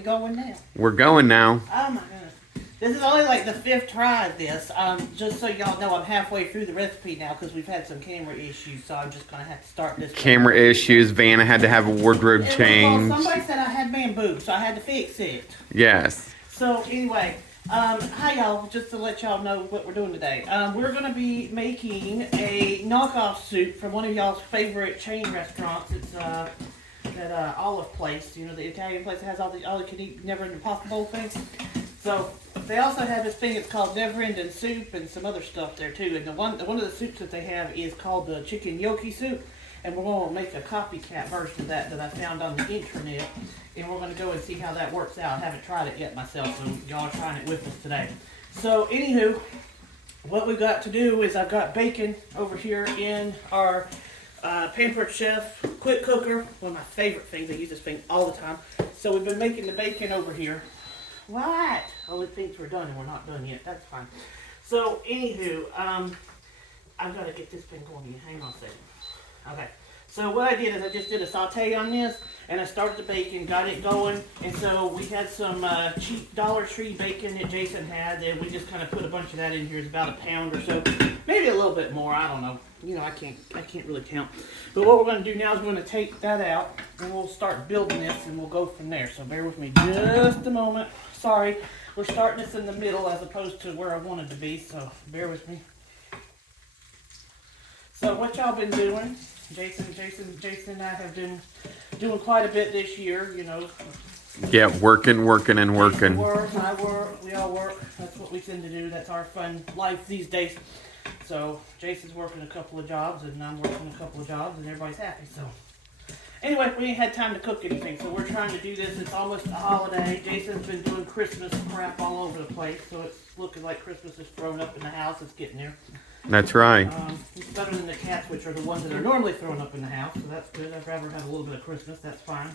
we going now? We're going now. Oh my goodness. This is only like the 5th try of this. Just so y'all know, I'm halfway through the recipe now because we've had some camera issues, so I'm just going to have to start this. Camera issues. Vanna had to have a wardrobe change. Well, somebody said I had bamboo, so I had to fix it. Yes. So anyway, hi y'all. Just to let y'all know what we're doing today. We're going to be making a knockoff soup from one of y'all's favorite chain restaurants. It's that Olive place, you know, the Italian place that has all you can eat never ending pasta bowl things. So they also have this thing. It's called Never Ending Soup and some other stuff there too. And one of the soups that they have is called the Chicken Gnocchi Soup. And we're going to make a copycat version of that I found on the internet. And we're going to go and see how that works out. I haven't tried it yet myself, so y'all are trying it with us today. So anywho, what we got to do is I've got bacon over here in our Pampered Chef quick cooker. One of my favorite things. I use this thing all the time. So we've been making the bacon over here. What? Only things we're done and we're not done yet. That's fine. So anywho, I've got to get this thing going here. Hang on a second. Okay. So what I did is I just did a saute on this, and I started the bacon, got it going, and so we had some cheap Dollar Tree bacon that Jason had, and we just kind of put a bunch of that in here. It's about a pound or so, maybe a little bit more. I don't know. You know, I can't really count. But what we're going to do now is we're going to take that out, and we'll start building this, and we'll go from there. So bear with me just a moment. Sorry, we're starting this in the middle as opposed to where I wanted to be, so bear with me. So what y'all been doing? Jason and I have been doing quite a bit this year, you know. Yeah, working. I work, we all work. That's what we tend to do. That's our fun life these days. So Jason's working a couple of jobs and I'm working a couple of jobs and everybody's happy. So anyway, we ain't had time to cook anything, so we're trying to do this. It's almost a holiday. Jason's been doing Christmas crap all over the place, so it's looking like Christmas is thrown up in the house. It's getting there. That's right. It's better than the cats, which are the ones that are normally thrown up in the house, so that's good. I'd rather have a little bit of Christmas. That's fine.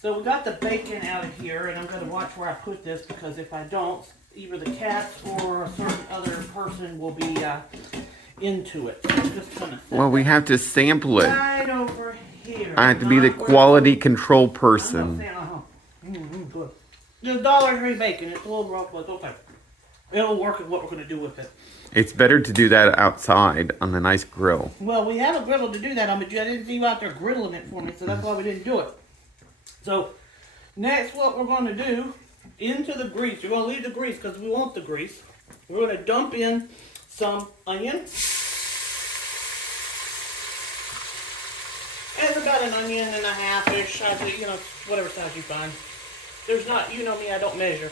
So we got the bacon out of here, and I'm going to watch where I put this, because if I don't, either the cats or a certain other person will be into it. So I'm just gonna Well, we have to sample it. right over here. I have to be the quality control person. Good. Just Dollar Tree bacon. It's a little rough, but it's okay. It'll work with what we're going to do with it. It's better to do that outside on the nice grill. Well, we have a griddle to do that on, but I didn't see you out there griddling it for me, so that's why we didn't do it. So, next what we're going to do, into the grease. We're going to leave the grease because we want the grease. We're going to dump in some onion. It's about an onion and a half-ish, you know, whatever size you find. There's not, you know me, I don't measure.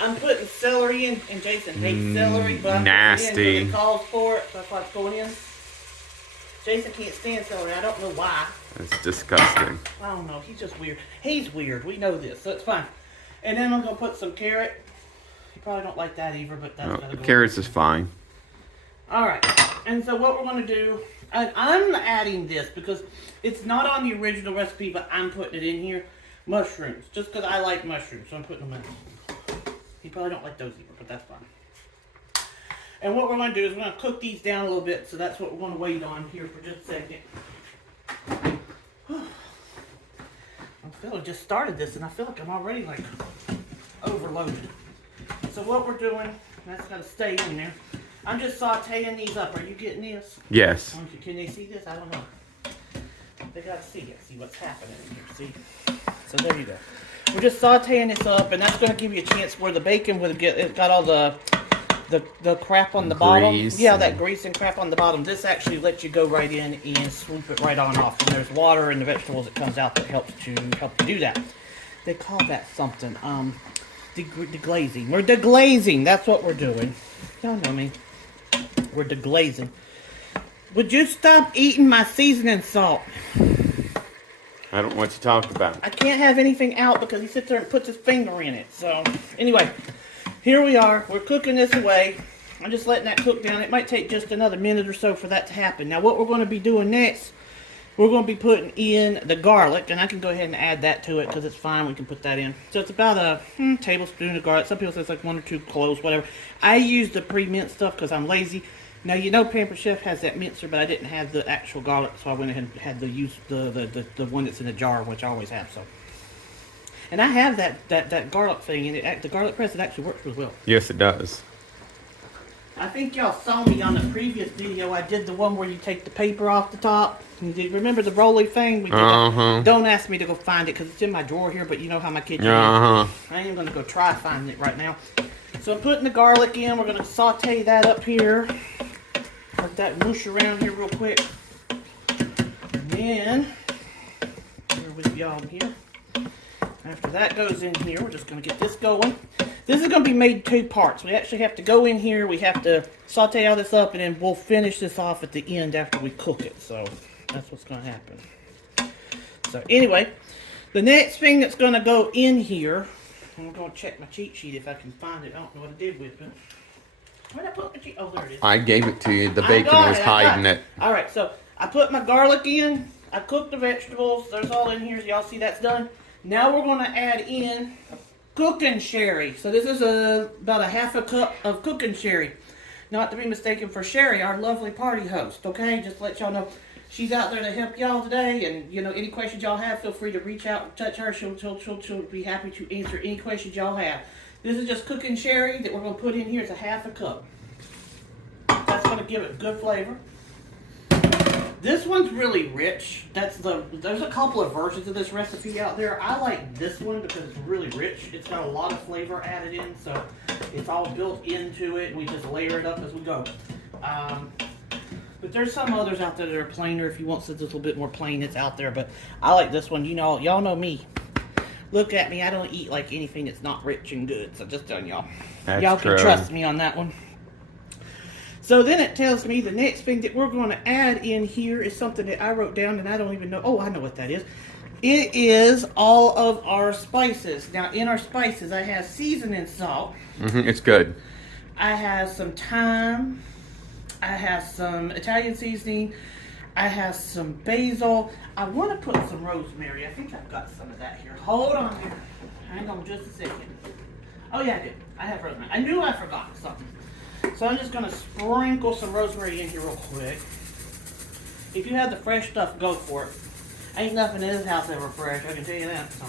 I'm putting celery in, and Jason hates celery, but I'm nasty. putting it in because he calls for it. That's why it's going in. Jason can't stand celery. I don't know why. It's disgusting. I don't know. He's just weird. He's weird. We know this, so it's fine. And then I'm going to put some carrot. You probably don't like that either, but that's gotta go. Carrots is fine. All right. And so what we're going to do, and I'm adding this because it's not on the original recipe, but I'm putting it in here. Mushrooms, just because I like mushrooms, so I'm putting them in. You probably don't like those either, but that's fine. And what we're going to do is we're going to cook these down a little bit, so that's what we're going to wait on here for just a second. I just started this, and I feel like I'm already, like, overloaded. So what we're doing, that's got to stay in there. I'm just sauteing these up. Are you getting this? Yes. Can they see this? I don't know. They got to see it, see what's happening here, see? So there you go. We're just sauteing this up, and that's going to give you a chance where the bacon would get, it got all the crap on the bottom. Yeah, that grease and crap on the bottom. This actually lets you go right in and swoop it right on off. And there's water in the vegetables that comes out that helps you do that. They call that something, deglazing. We're deglazing. That's what we're doing. Y'all know me. We're deglazing. Would you stop eating my seasoning salt? I don't know what you talked about. I can't have anything out because he sits there and puts his finger in it. So, anyway, here we are. We're cooking this away. I'm just letting that cook down. It might take just another minute or so for that to happen. Now, what we're going to be doing next, we're going to be putting in the garlic. And I can go ahead and add that to it because it's fine. We can put that in. So, it's about a tablespoon of garlic. Some people say it's like 1 or 2 cloves, whatever. I use the pre-minced stuff because I'm lazy. Now, you know Pampered Chef has that mincer, but I didn't have the actual garlic, so I went ahead and had the one that's in the jar, which I always have, so. And I have that garlic thing, and the garlic press, it actually works really well. Yes, it does. I think y'all saw me on the previous video. I did the one where you take the paper off the top. You did, remember the rolly thing? We did that. Don't ask me to go find it because it's in my drawer here, but you know how my kitchen is. I ain't going to go try finding it right now. So I'm putting the garlic in. We're going to saute that up here. Let that whoosh around here real quick. And then, here with y'all here. After that goes in here, we're just going to get this going. This is going to be made 2 parts. We actually have to go in here, we have to saute all this up, and then we'll finish this off at the end after we cook it. So that's what's going to happen. So anyway, the next thing that's going to go in here, I'm going to check my cheat sheet if I can find it. I don't know what I did with it. Where did I put my cheat? Oh, there it is. I gave it to you. The bacon was hiding it. All right, so I put my garlic in. I cooked the vegetables. There's all in here. So y'all see that's done. Now we're going to add in cooking sherry. So this is about a half a cup of cooking sherry. Not to be mistaken for Sherry, our lovely party host, okay? Just to let y'all know, she's out there to help y'all today. And, you know, any questions y'all have, feel free to reach out and touch her. She'll be happy to answer any questions y'all have. This is just cooking sherry that we're going to put in here. It's a half a cup. That's going to give it good flavor. This one's really rich. There's a couple of versions of this recipe out there. I like this one because it's really rich. It's got a lot of flavor added in, so it's all built into it. We just layer it up as we go. But there's some others out there that are plainer. If you want something a little bit more plain, it's out there. But I like this one. You know, y'all know me. Look at me. I don't eat like anything that's not rich and good. So just telling y'all. Y'all can trust me on that one. So then it tells me the next thing that we're going to add in here is something that I wrote down and I don't even know. Oh, I know what that is. It is all of our spices. Now, in our spices, I have seasoning salt. It's good. I have some thyme. I have some Italian seasoning. I have some basil. I want to put some rosemary. I think I've got some of that here. Hold on here. Hang on just a second. Oh, yeah, I do. I have rosemary. I knew I forgot something. So I'm just going to sprinkle some rosemary in here real quick. If you have the fresh stuff, go for it. Ain't nothing in this house ever fresh, I can tell you that. So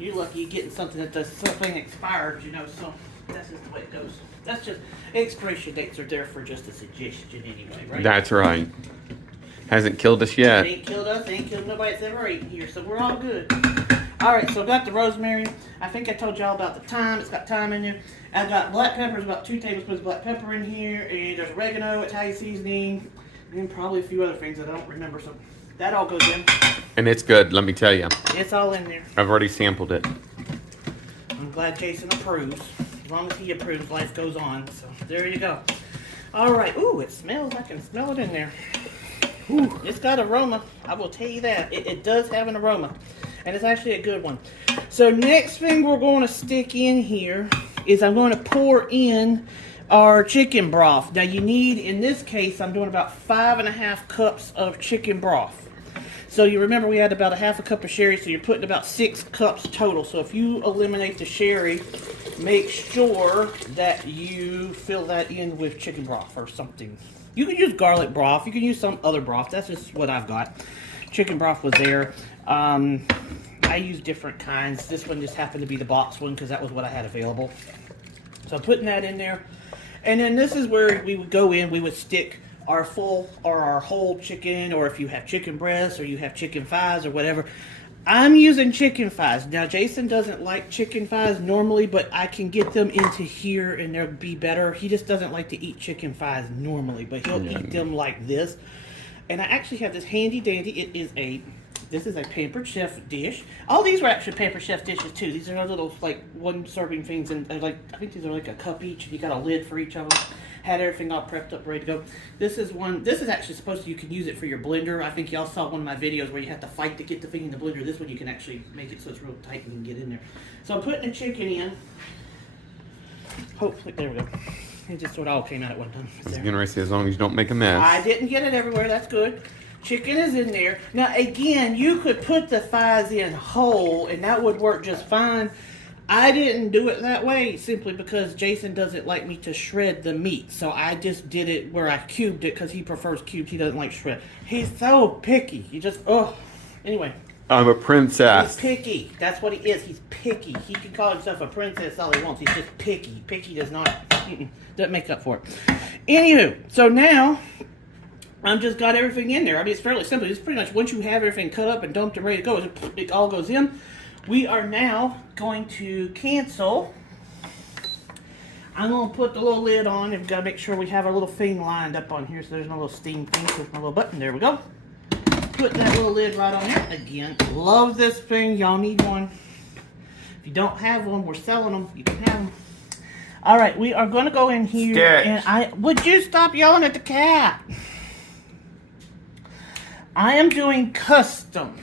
you're lucky you're getting something that does something expired, you know, so that's just the way it goes. That's just, expiration dates are there for just a suggestion anyway, right? That's right. Hasn't killed us yet. It ain't killed us, ain't killed nobody that's ever eaten here, so we're all good. Alright, so I've got the rosemary. I think I told y'all about the thyme. It's got thyme in there. I've got black peppers, about 2 tablespoons of black pepper in here. And there's oregano, Italian seasoning, and probably a few other things that I don't remember. So that all goes in. And it's good, let me tell you. It's all in there. I've already sampled it. I'm glad Jason approves. As long as he approves, life goes on. So there you go. Alright, ooh, it smells. I can smell it in there. Ooh, it's got aroma. I will tell you that. It does have an aroma. And it's actually a good one. So next thing we're going to stick in here is I'm going to pour in our chicken broth. Now you need, in this case, I'm doing about 5.5 cups of chicken broth. So you remember we had about a half a cup of sherry, so you're putting about 6 cups total. So if you eliminate the sherry, make sure that you fill that in with chicken broth or something. You can use garlic broth. You can use some other broth. That's just what I've got. Chicken broth was there. I use different kinds. This one just happened to be the box one because that was what I had available. So I'm putting that in there. And then this is where we would go in. We would stick our full or our whole chicken, or if you have chicken breasts or you have chicken thighs or whatever. I'm using chicken thighs. Now, Jason doesn't like chicken thighs normally, but I can get them into here and they'll be better. He just doesn't like to eat chicken thighs normally, but he'll eat them like this. And I actually have this handy dandy. This is a Pampered Chef dish. All these were actually Pampered Chef dishes too. These are little like 1 serving things, and I think these are like a cup each. And you got a lid for each of them. Had everything all prepped up, ready to go. This is one. This is actually supposed to, you can use it for your blender. I think y'all saw one of my videos where you have to fight to get the thing in the blender. This one you can actually make it so it's real tight and you can get in there. So I'm putting the chicken in. Hopefully, there we go. It just sort of all came out at one time. I was going to say, as long as you don't make a mess. I didn't get it everywhere. That's good. Chicken is in there. Now, again, you could put the thighs in whole, and that would work just fine. I didn't do it that way simply because Jason doesn't like me to shred the meat. So I just did it where I cubed it because he prefers cubed. He doesn't like shred. He's so picky. You just, oh. Anyway, I'm a princess. He's picky. That's what he is. He's picky. He can call himself a princess all he wants. He's just picky. Picky does not doesn't make up for it. Anywho, so now I've just got everything in there. I mean, it's fairly simple. It's pretty much once you have everything cut up and dumped and ready to go, it all goes in. We are now going to cancel. I'm going to put the little lid on. We've got to make sure we have our little thing lined up on here so there's no little steam thing. Push my little button. There we go. Put that little lid right on there. Again, love this thing. Y'all need one. If you don't have one, we're selling them. You can have them. All right, we are going to go in here. Sketch. And would you stop yelling at the cat? I am doing custom.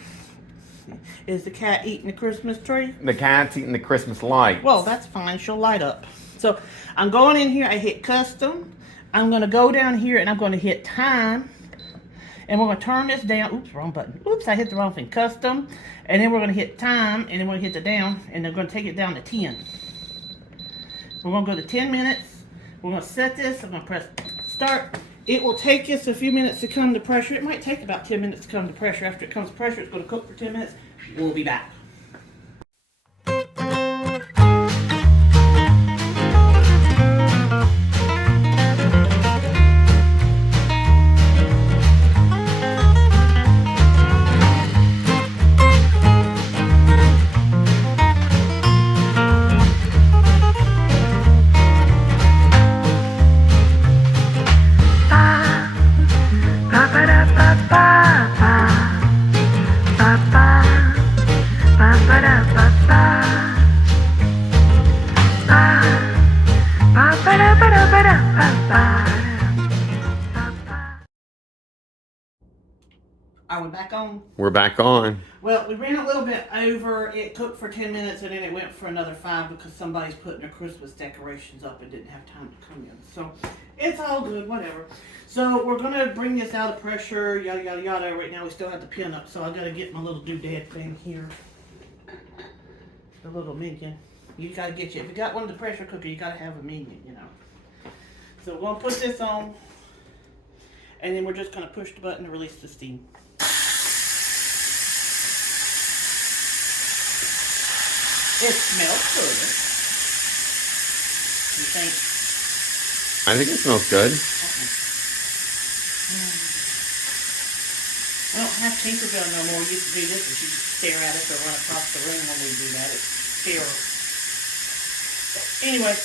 Is the cat eating the Christmas tree? The cat's eating the Christmas lights. Well, that's fine. She'll light up. So I'm going in here. I hit custom. I'm going to go down here and I'm going to hit time. And we're going to turn this down. Oops, wrong button. Oops, I hit the wrong thing. Custom. And then we're going to hit time. And then we're going to hit the down. And then we're going to take it down to 10. We're going to go to 10 minutes. We're going to set this. I'm going to press start. It will take us a few minutes to come to pressure. It might take about 10 minutes to come to pressure. After it comes to pressure, it's going to cook for 10 minutes. We'll be back. Are we back on? We're back on. Well, we ran a little bit over. It cooked for 10 minutes and then it went for another 5 because somebody's putting their Christmas decorations up and didn't have time to come in. So it's all good, whatever. So we're going to bring this out of pressure, yada, yada, yada. Right now we still have the pin up, so I got to get my little doodad thing here. The little minion. You got to get you. If you got one of the pressure cooker, you got to have a minion, you know. So we're going to put this on and then we're just going to push the button to release the steam. It smells good. You think? I think it smells good. Okay. I don't have Tinkerbell no more. We used to do this and she'd stare at us or run across the room when we do that. It's scary. Anyway,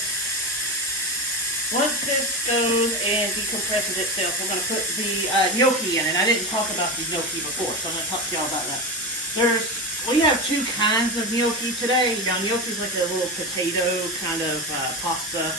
once this goes and decompresses itself, we're going to put the gnocchi in. And I didn't talk about the gnocchi before, so I'm going to talk to y'all about that. We have 2 kinds of gnocchi today. Now, gnocchi is like a little potato kind of pasta.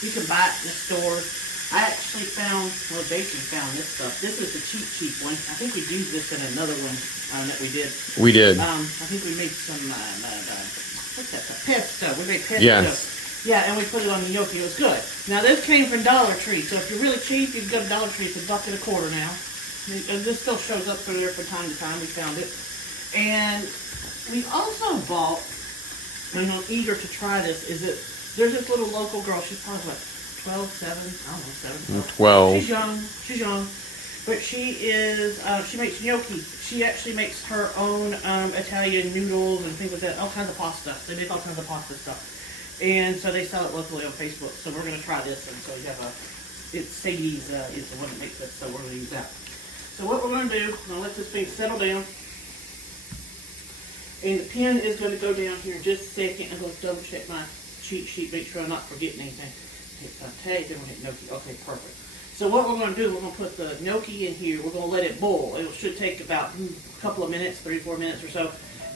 You can buy it in the store. I actually found, well, Baking found this stuff. This is the cheap one. I think we used this in another one that we did. We did. I think we made some, what's that stuff? Pesto. We made pesto. Yes. Yeah, and we put it on the gnocchi. It was good. Now, this came from Dollar Tree. So if you're really cheap, you can go to Dollar Tree. It's $1.25 now. And this still shows up through there from time to time. We found it. And we also bought, and I'm eager to try this, is that there's this little local girl, she's probably what, 12, 7, I don't know, 7, 12. She's young, but she is, she makes gnocchi. She actually makes her own Italian noodles and things like that, all kinds of pasta. They make all kinds of pasta stuff. And so they sell it locally on Facebook, so we're going to try this. And so you have it's Sadie's is the one that makes it, so we're going to use that. So what we're going to do, I'm going to let this thing settle down. And the pin is going to go down here in just a second. I'm going to double check my cheat sheet, make sure I'm not forgetting anything. Hit saute, then we'll hit gnocchi. Okay, perfect. So what we're going to do, we're going to put the gnocchi in here. We're going to let it boil. It should take about a couple of minutes, 3-4 minutes or so.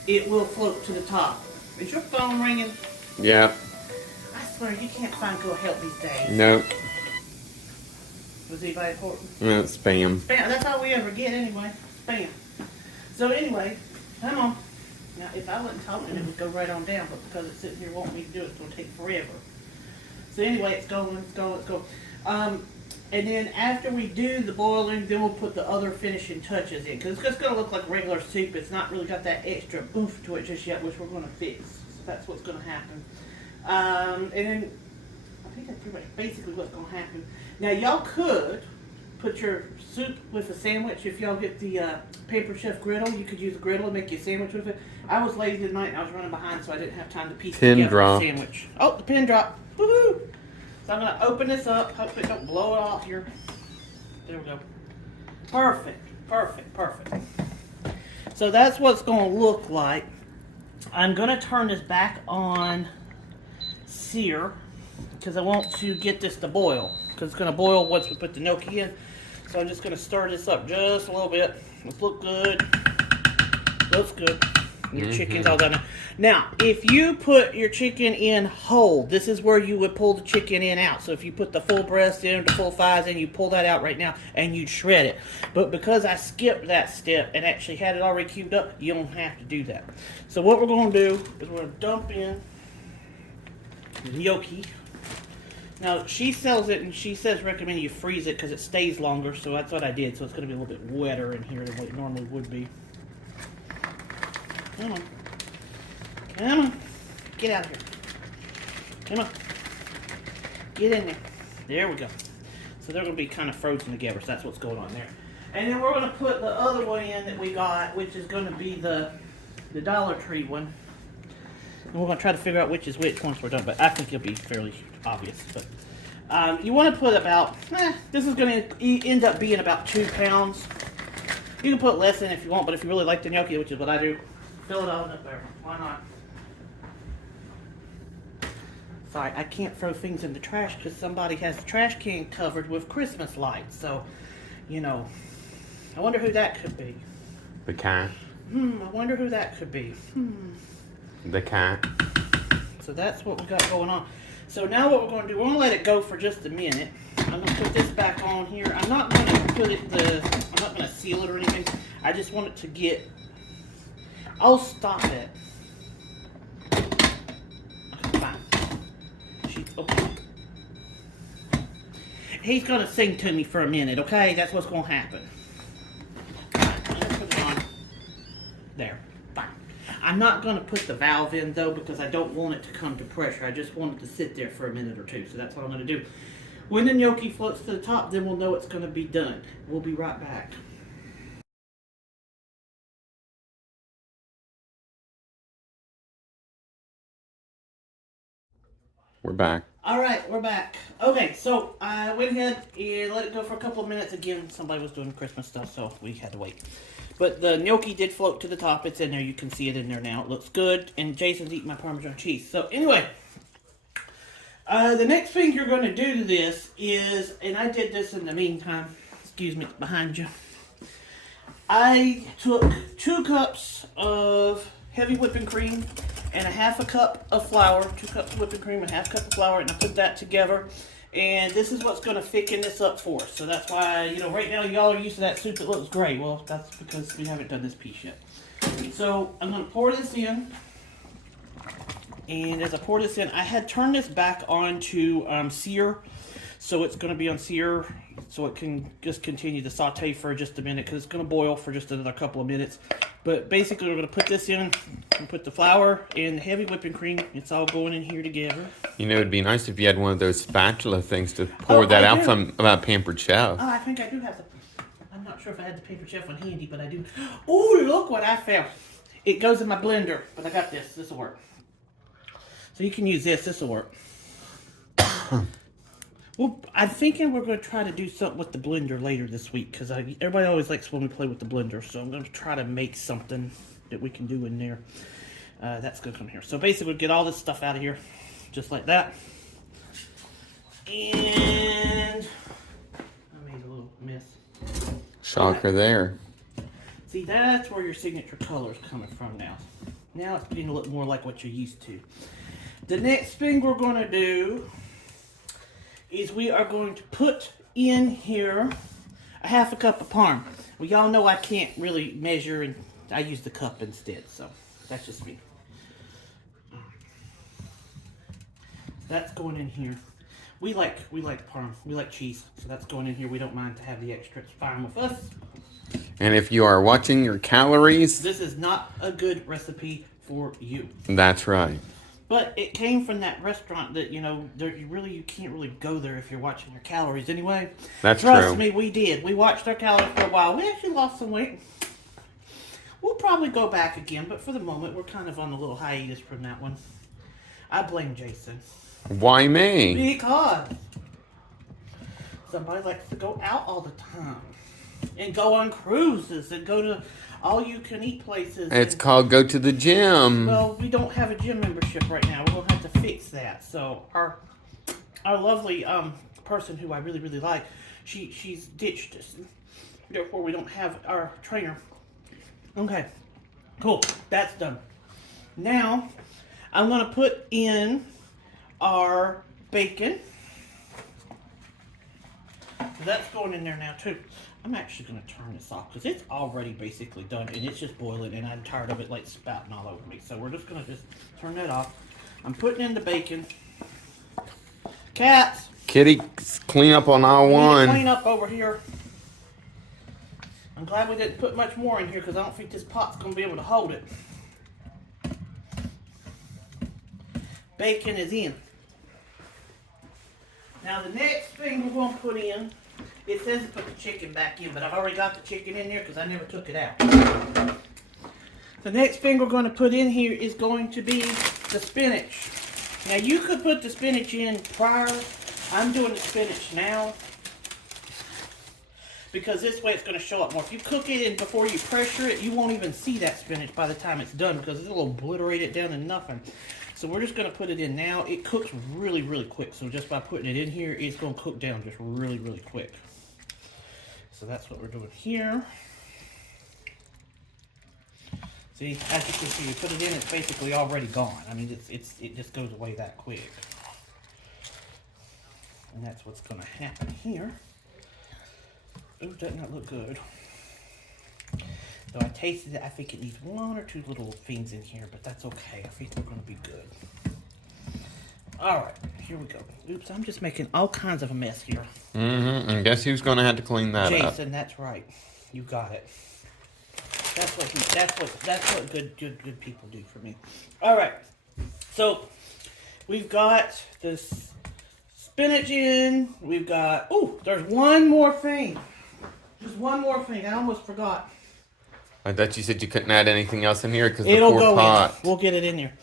It will float to the top. Is your phone ringing? Yeah. I swear, you can't find good help these days. Nope. Was anybody important? No, it's spam. Spam. That's all we ever get anyway. Spam. So anyway, come on. Now, if I wasn't talking, it would go right on down, but because it's sitting here wanting me to do it, it's going to take forever. So anyway, it's going. And then after we do the boiling, then we'll put the other finishing touches in. Because it's just going to look like regular soup. It's not really got that extra oomph to it just yet, which we're going to fix. So that's what's going to happen. And then, I think that's pretty much basically what's going to happen. Now, y'all could put your soup with a sandwich. If y'all get the Pampered Chef griddle, you could use a griddle and make you a sandwich with it. I was lazy tonight and I was running behind, so I didn't have time to piece together a sandwich. Oh, the pin dropped. Woohoo! So I'm gonna open this up. Hopefully it don't blow it off here. There we go. Perfect, perfect, perfect. So that's what it's gonna look like. I'm gonna turn this back on sear because I want to get this to boil, because it's going to boil once we put the gnocchi in. So I'm just going to stir this up just a little bit. Let's look good. Looks good. Your chicken's all done. Now, if you put your chicken in whole, this is where you would pull the chicken in out. So if you put the full breast in, the full thighs in, you pull that out right now and you'd shred it. But because I skipped that step and actually had it already cubed up, you don't have to do that. So what we're going to do is we're going to dump in the gnocchi. Now, she sells it and she says recommend you freeze it because it stays longer. So that's what I did. So it's going to be a little bit wetter in here than what it normally would be. Come on. Come on. Get out of here. Come on. Get in there. There we go. So they're going to be kind of frozen together. So that's what's going on there. And then we're going to put the other one in that we got, which is going to be the Dollar Tree one. And we're going to try to figure out which is which once we're done. But I think it'll be fairly obvious. But you want to put about, this is going to end up being about 2 pounds. You can put less in if you want, but if you really like the gnocchi, which is what I do, fill it all up there. Why not? Sorry, I can't throw things in the trash because somebody has the trash can covered with Christmas lights. So, you know, I wonder who that could be. The cat. I wonder who that could be. The cat. So that's what we got going on. So now what we're going to do, we're going to let it go for just a minute. I'm going to put this back on here. I'm not going to put it, I'm not going to seal it or anything. I just want it to get, oh, stop it. Okay, fine. Okay. He's going to sing to me for a minute, okay? That's what's going to happen. Right, let's put it on. There. Fine. I'm not going to put the valve in, though, because I don't want it to come to pressure. I just want it to sit there for a minute or two. So that's what I'm going to do. When the gnocchi floats to the top, then we'll know it's going to be done. We'll be right back. We're back. All right, we're back. Okay, so I went ahead and let it go for a couple of minutes. Again, somebody was doing Christmas stuff, so we had to wait. But the gnocchi did float to the top. It's in there. You can see it in there now. It looks good. And Jason's eating my Parmesan cheese. So anyway, the next thing you're going to do to this is, and I did this in the meantime. Excuse me, it's behind you. I took 2 cups of heavy whipping cream and a half a cup of flour, 2 cups of whipping cream and a half cup of flour, and I put that together. And this is what's going to thicken this up for us. So that's why, you know, right now y'all are used to that soup that looks great. Well, that's because we haven't done this piece yet. So I'm going to pour this in. And as I pour this in, I had turned this back on to sear. So it's going to be on sear so it can just continue to saute for just a minute because it's going to boil for just another couple of minutes. But basically we're going to put this in and put the flour and the heavy whipping cream. It's all going in here together. You know, it'd be nice if you had one of those spatula things to pour that out from about Pampered Chef. Oh, I think I do have the, I'm not sure if I had the Pampered Chef one handy, but I do. Oh, look what I found. It goes in my blender, but I got this. This will work. So you can use this. This will work. Well, I'm thinking we're going to try to do something with the blender later this week because everybody always likes when we play with the blender. So I'm going to try to make something that we can do in there. That's going to come here. So basically, we'll get all this stuff out of here just like that. And I made a little mess. Shocker there. See, that's where your signature color is coming from now. Now it's getting a little more like what you're used to. The next thing we're going to do is we are going to put in here a half a cup of parm. Well, y'all know I can't really measure, and I use the cup instead, so that's just me. That's going in here. We like parm. We like cheese, so that's going in here. We don't mind to have the extra. It's fine with us. And if you are watching your calories, this is not a good recipe for you. That's right. But it came from that restaurant that, you know, you can't really go there if you're watching your calories anyway. That's Trust true. me, we did. We watched our calories for a while. We actually lost some weight. We'll probably go back again, but for the moment, we're kind of on a little hiatus from that one. I blame Jason. Why me? Because somebody likes to go out all the time and go on cruises and go to all-you-can-eat places. It's called go to the gym. Well, we don't have a gym membership right now. We're going to have to fix that. So our lovely person who I really, really like, she's ditched us. Therefore, we don't have our trainer. Okay, cool. That's done. Now, I'm going to put in our bacon. That's going in there now, too. I'm actually going to turn this off because it's already basically done and it's just boiling and I'm tired of it like spouting all over me. So we're just going to just turn that off. I'm putting in the bacon. Cats. Kitty, clean up on aisle We need to one. clean up over here. I'm glad we didn't put much more in here because I don't think this pot's going to be able to hold it. Bacon is in. Now the next thing we're going to put in, it says to put the chicken back in, but I've already got the chicken in there because I never took it out. The next thing we're going to put in here is going to be the spinach. Now you could put the spinach in prior. I'm doing the spinach now because this way it's going to show up more. If you cook it and before you pressure it, you won't even see that spinach by the time it's done because it'll obliterate it down to nothing. So we're just going to put it in now. It cooks really, really quick. So just by putting it in here, it's going to cook down just really, really quick. So that's what we're doing here. See, as you can see, you put it in, it's basically already gone. I mean, it just goes away that quick. And that's what's going to happen here. Ooh, doesn't that look good? Though I tasted it, I think it needs one or two little things in here, but that's okay. I think we're going to be good. Alright, here we go. Oops, I'm just making all kinds of a mess here. Mm-hmm. And guess who's going to have to clean that up? Jason, that's right. You got it. That's what good people do for me. Alright. So we've got this spinach in. We've got there's one more thing. Just one more thing. I almost forgot. I thought you said you couldn't add anything else in here because the It'll poor go pot. in. We'll get it in here.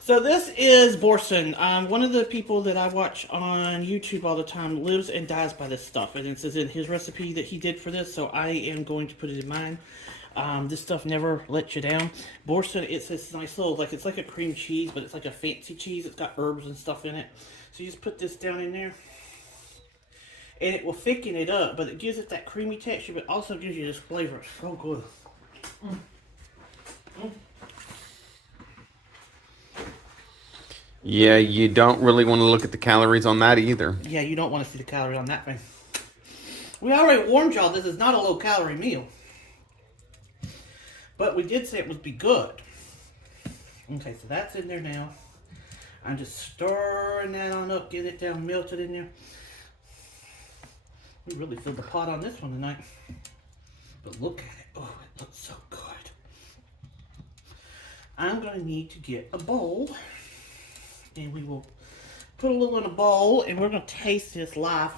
So this is Borson. One of the people that I watch on YouTube all the time lives and dies by this stuff. And it says in his recipe that he did for this, so I am going to put it in mine. This stuff never lets you down. Borson, it's this nice little, it's like a cream cheese, but it's like a fancy cheese. It's got herbs and stuff in it. So you just put this down in there. And it will thicken it up, but it gives it that creamy texture, but also gives you this flavor. It's so good. Mm. Mm. Yeah, you don't really want to look at the calories on that either. Yeah, you don't want to see the calorie on that thing. We already warned y'all this is not a low-calorie meal. But we did say it would be good. Okay, so that's in there now. I'm just stirring that on up, getting it down, melted in there. We really filled the pot on this one tonight. But look at it. Oh, it looks so good. I'm going to need to get a bowl. And we will put a little in a bowl. And we're going to taste this live.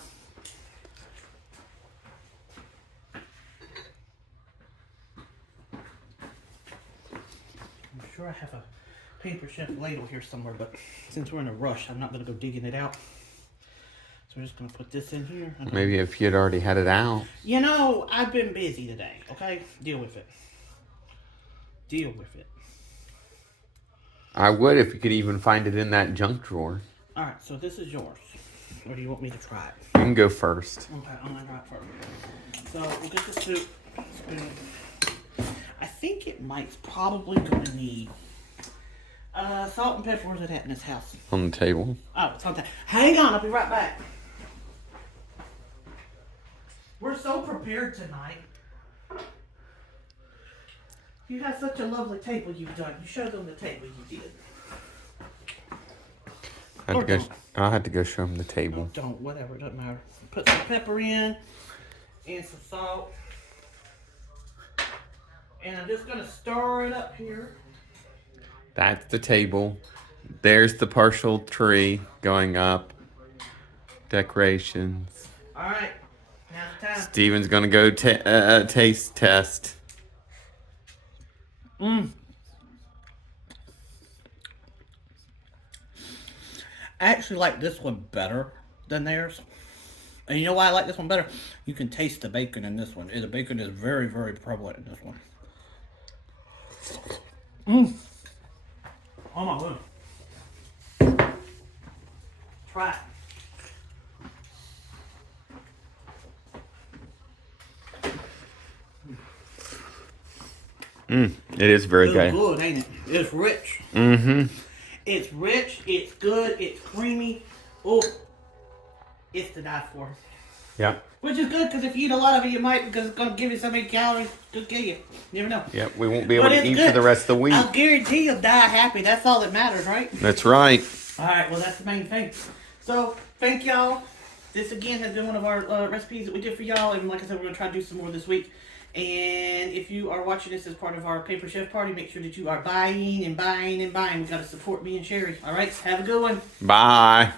I'm sure I have a paper chef ladle here somewhere. But since we're in a rush, I'm not going to go digging it out. So we're just going to put this in here. Maybe if you'd already had it out. You know, I've been busy today, okay? Deal with it. Deal with it. I would if you could even find it in that junk drawer. Alright, so this is yours. Or do you want me to try it? You can go first. Okay, I'm going to try it first. So, we'll get the soup. I think it might's probably going to need salt and pepper. Where's it at in this house? On the table. Oh, it's on that. Hang on, I'll be right back. We're so prepared tonight. You have such a lovely table you've done. You showed them the table you did. I had to go show him the table. Oh, don't, whatever, it doesn't matter. Put some pepper in and some salt. And I'm just going to stir it up here. That's the table. There's the partial tree going up. Decorations. All right, now's the time. Steven's gonna go taste test. I actually like this one better than theirs. And you know why I like this one better? You can taste the bacon in this one. The bacon is very, very prevalent in this one. Oh my goodness. Try it. It is very It's good. good, ain't it? It's rich. It's rich, it's good, it's creamy. Oh, it's to die for. Yeah. Which is good, because if you eat a lot of it, you might, because it's going to give you so many calories. Just kill you. You never know. Yeah, we won't be able But to it's eat good. for the rest of the week. I'll guarantee you'll die happy. That's all that matters, right? That's right. All right, well, that's the main thing. So, thank y'all. This, again, has been one of our recipes that we did for y'all. And like I said, we're going to try to do some more this week. And if you are watching this as part of our Paper Chef Party, make sure that you are buying and buying and buying. We've got to support me and Sherry. All right, have a good one. Bye.